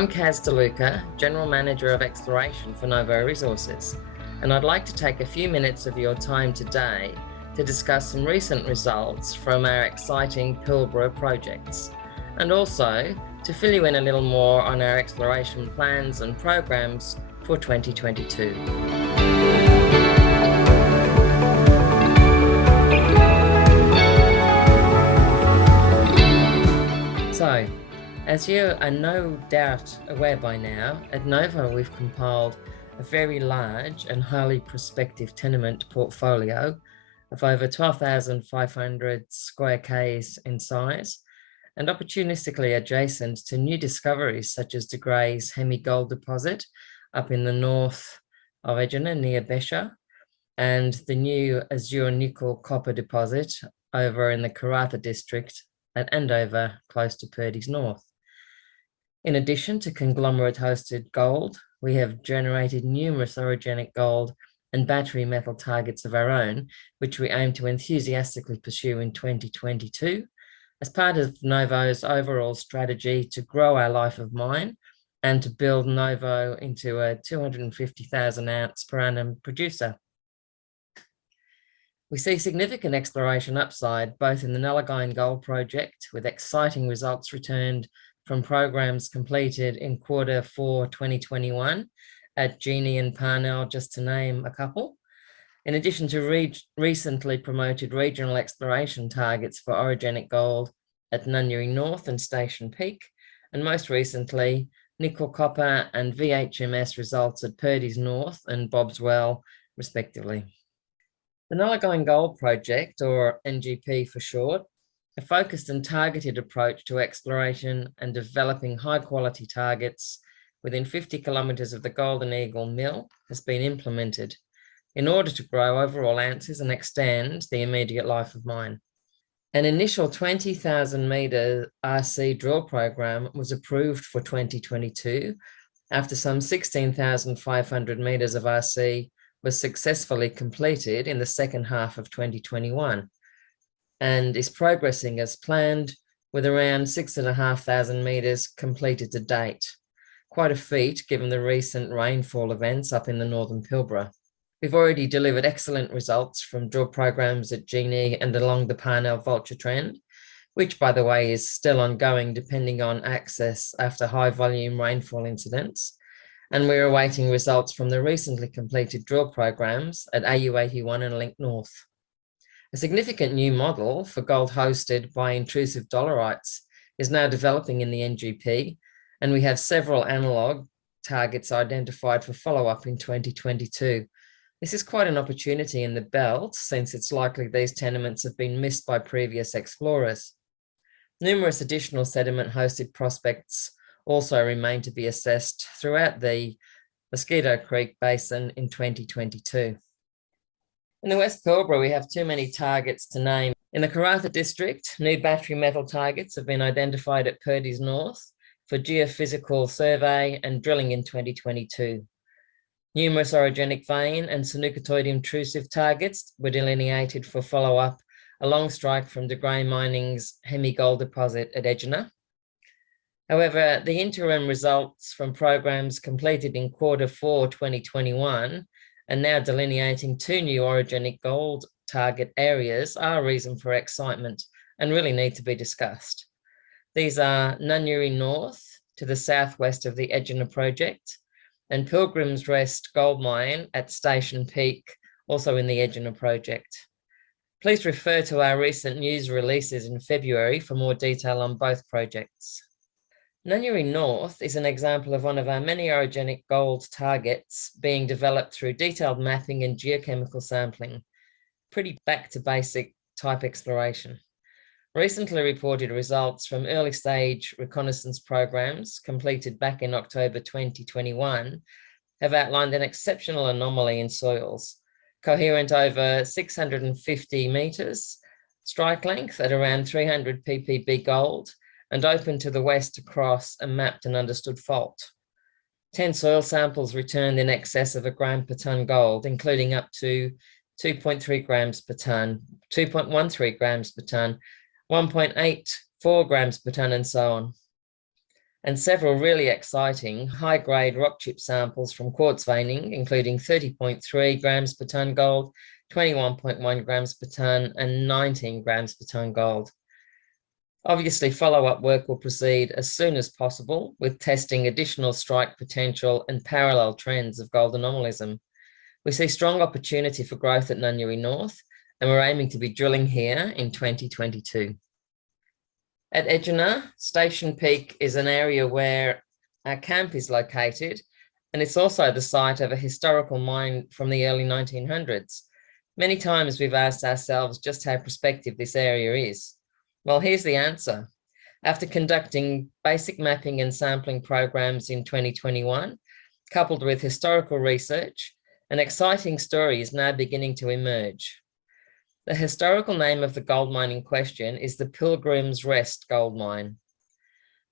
I'm Kaz Luca, General Manager of Exploration for Novo Resources, and I'd like to take a few minutes of your time today to discuss some recent results from our exciting Pilbara projects, and also to fill you in a little more on our exploration plans and programs for 2022. So, as you are no doubt aware by now, at Novo we've compiled a very large and highly prospective tenement portfolio of over 12,500 square k's in size and opportunistically adjacent to new discoveries such as De Grey's Hemi gold deposit up in the north of Egina near Besha, and the new Azure nickel copper deposit over in the Karratha district at Andover, close to Purdy's North. In addition to conglomerate-hosted gold, we have generated numerous orogenic gold and battery metal targets of our own, which we aim to enthusiastically pursue in 2022 as part of Novo's overall strategy to grow our life of mine and to build Novo into a 250,000 ounce per annum producer. We see significant exploration upside both in the Nullagine gold project, with exciting results returned from programs completed in Q4 2021 at Genie and Parnell, just to name a couple, in addition to recently promoted regional exploration targets for orogenic gold at Nunyerry North and Station Peak, and most recently, nickel, copper and VHMS results at Purdy's North and Bob's Well, respectively. The Nullagine Gold Project, or NGP for short, a focused and targeted approach to exploration and developing high-quality targets within 50 kilometres of the Golden Eagle mill, has been implemented in order to grow overall ounces and extend the immediate life of mine. An initial 20,000 metre RC drill program was approved for 2022 after some 16,500 metres of RC was successfully completed in the second half of 2021 and is progressing as planned, with around 6,500 metres completed to date. Quite a feat given the recent rainfall events up in the northern Pilbara. We've already delivered excellent results from drill programs at Genie and along the Parnell Vulture Trend, which, by the way, is still ongoing depending on access after high volume rainfall incidents. And we're awaiting results from the recently completed drill programs at AU81 and Link North. A significant new model for gold hosted by intrusive dolerites is now developing in the NGP, and we have several analog targets identified for follow-up in 2022. This is quite an opportunity in the belt, since it's likely these tenements have been missed by previous explorers. Numerous additional sediment-hosted prospects also remain to be assessed throughout the Mosquito Creek Basin in 2022. In the West Pilbara, we have too many targets to name. In the Karratha district, new battery metal targets have been identified at Purdy's North for geophysical survey and drilling in 2022. Numerous orogenic vein and sanucatoid intrusive targets were delineated for follow-up along strike from De Grey Mining's Hemi gold deposit at Egina. However, the interim results from programs completed in Q4 2021 and now delineating two new orogenic gold target areas are a reason for excitement and really need to be discussed. These are Nunyerry North to the southwest of the Egina project and Pilgrim's Rest gold mine at Station Peak, also in the Egina project. Please refer to our recent news releases in February for more detail on both projects. Nunyerry North is an example of one of our many orogenic gold targets being developed through detailed mapping and geochemical sampling. Pretty back-to-basic type exploration. Recently reported results from early-stage reconnaissance programs completed back in October 2021 have outlined an exceptional anomaly in soils, coherent over 650 metres, strike length at around 300 ppb gold, and open to the west across a mapped and understood fault. 10 soil samples returned in excess of 1 gram per tonne gold, including up to 2.3 grams per tonne, 2.13 grams per tonne, 1.84 grams per tonne, and so on. and several really exciting high-grade rock chip samples from quartz veining, including 30.3 grams per tonne gold, 21.1 grams per tonne, and 19 grams per tonne gold. Obviously, follow-up work will proceed as soon as possible with testing additional strike potential and parallel trends of gold anomalism. We see strong opportunity for growth at Nullagine North, and we're aiming to be drilling here in 2022. At Egina, Station Peak is an area where our camp is located, and it's also the site of a historical mine from the early 1900s. Many times we've asked ourselves just how prospective this area is. Well, here's the answer. After conducting basic mapping and sampling programs in 2021, coupled with historical research, an exciting story is now beginning to emerge. The historical name of the gold mine in question is the Pilgrim's Rest gold mine.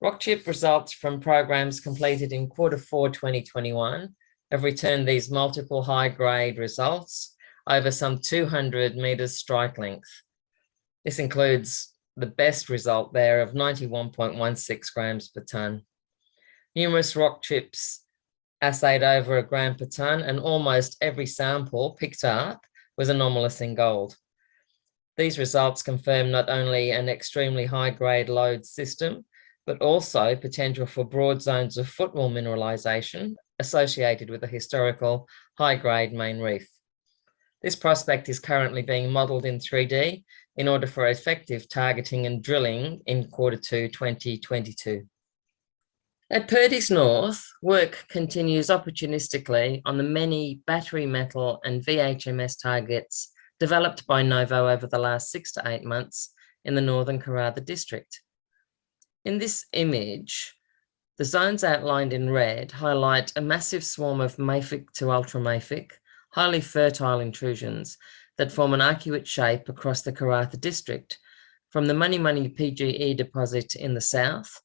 Rock chip results from programs completed in Q4 2021 have returned these multiple high-grade results over some 200 meters strike length. This includes the best result there of 91.16 grams per tonne. Numerous rock chips assayed over a gram per tonne, and almost every sample picked up was anomalous in gold. These results confirm not only an extremely high-grade lode system, but also potential for broad zones of footwall mineralization associated with the historical high-grade main reef. This prospect is currently being modeled in 3D in order for effective targeting and drilling in Q2 2022. At Purdy's North, work continues opportunistically on the many battery metal and VHMS targets developed by Novo over the last 6 to 8 months in the Northern Karratha district. In this image, the zones outlined in red highlight a massive swarm of mafic to ultramafic, highly fertile intrusions that form an arcuate shape across the Karratha district, from the Money PGE deposit in the south,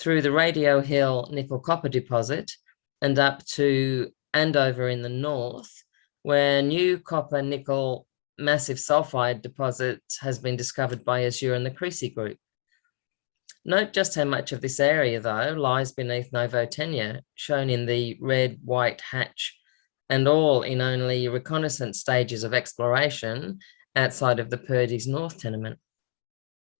through the Radio Hill nickel copper deposit, and up to Andover in the north, where new copper nickel massive sulfide deposit has been discovered by Azure and the Creasy group. Note just how much of this area, though, lies beneath Novo tenure, shown in the red-white hatch, and all in only reconnaissance stages of exploration outside of the Purdy's North tenement.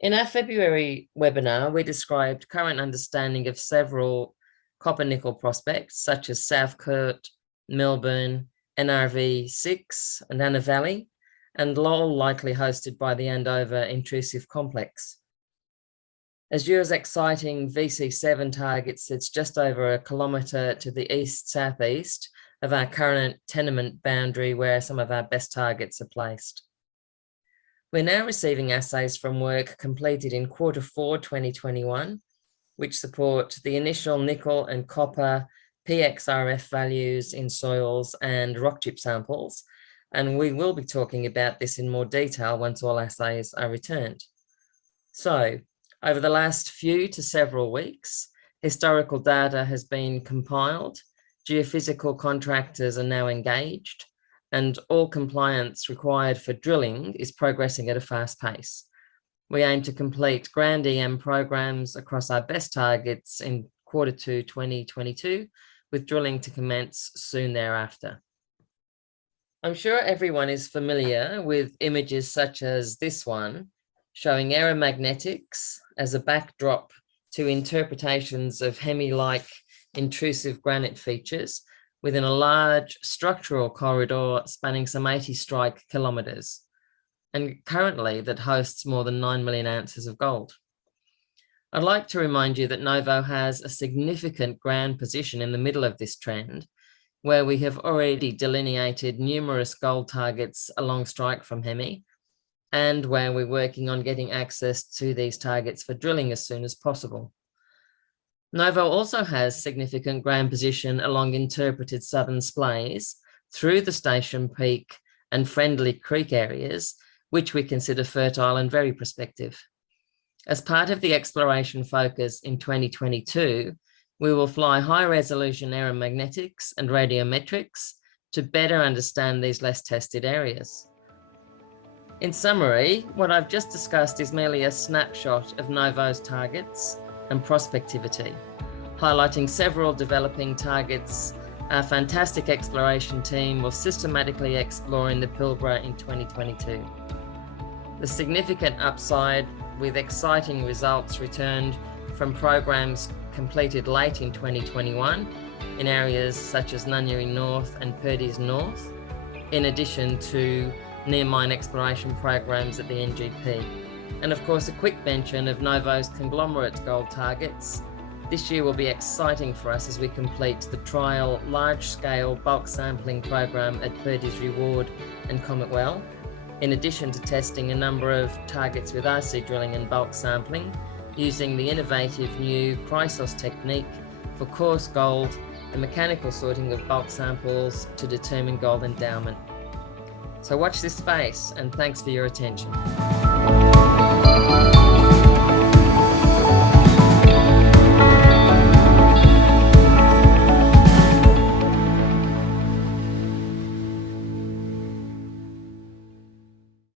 In our February webinar, we described current understanding of several copper-nickel prospects, such as South Court, Melbourne, NRV6, and Anna Valley, and all likely hosted by the Andover intrusive complex. Azure's exciting VC7 target sits just over a kilometre to the east-southeast of our current tenement boundary, where some of our best targets are placed. We're now receiving assays from work completed in Q4 2021, which support the initial nickel and copper PXRF values in soils and rock chip samples, and we will be talking about this in more detail once all assays are returned. So, over the last few to several weeks, historical data has been compiled, geophysical contractors are now engaged, and all compliance required for drilling is progressing at a fast pace. We aim to complete ground EM programs across our best targets in Q2 2022, with drilling to commence soon thereafter. I'm sure everyone is familiar with images such as this one, showing aeromagnetics as a backdrop to interpretations of Hemi-like intrusive granite features within a large structural corridor spanning some 80 strike kilometers, and currently that hosts more than 9 million ounces of gold. I'd like to remind you that Novo has a significant ground position in the middle of this trend, where we have already delineated numerous gold targets along strike from Hemi, and where we're working on getting access to these targets for drilling as soon as possible. Novo also has significant ground position along interpreted southern splays through the Station Peak and Friendly Creek areas, which we consider fertile and very prospective. As part of the exploration focus in 2022, we will fly high-resolution aeromagnetics and radiometrics to better understand these less tested areas. In summary, what I've just discussed is merely a snapshot of Novo's targets and prospectivity. highlighting several developing targets. Our fantastic exploration team will systematically explore in the Pilbara in 2022. The significant upside with exciting results returned from programs completed late in 2021 in areas such as Nullagine North and Purdy's North, in addition to near mine exploration programs at the NGP. And of course, a quick mention of Novo's conglomerate gold targets. This year will be exciting for us as we complete the trial large-scale bulk sampling program at Purdy's Reward and Comet Well, in addition to testing a number of targets with RC drilling and bulk sampling, using the innovative new Chrysos technique for coarse gold and mechanical sorting of bulk samples to determine gold endowment. So watch this space, and thanks for your attention.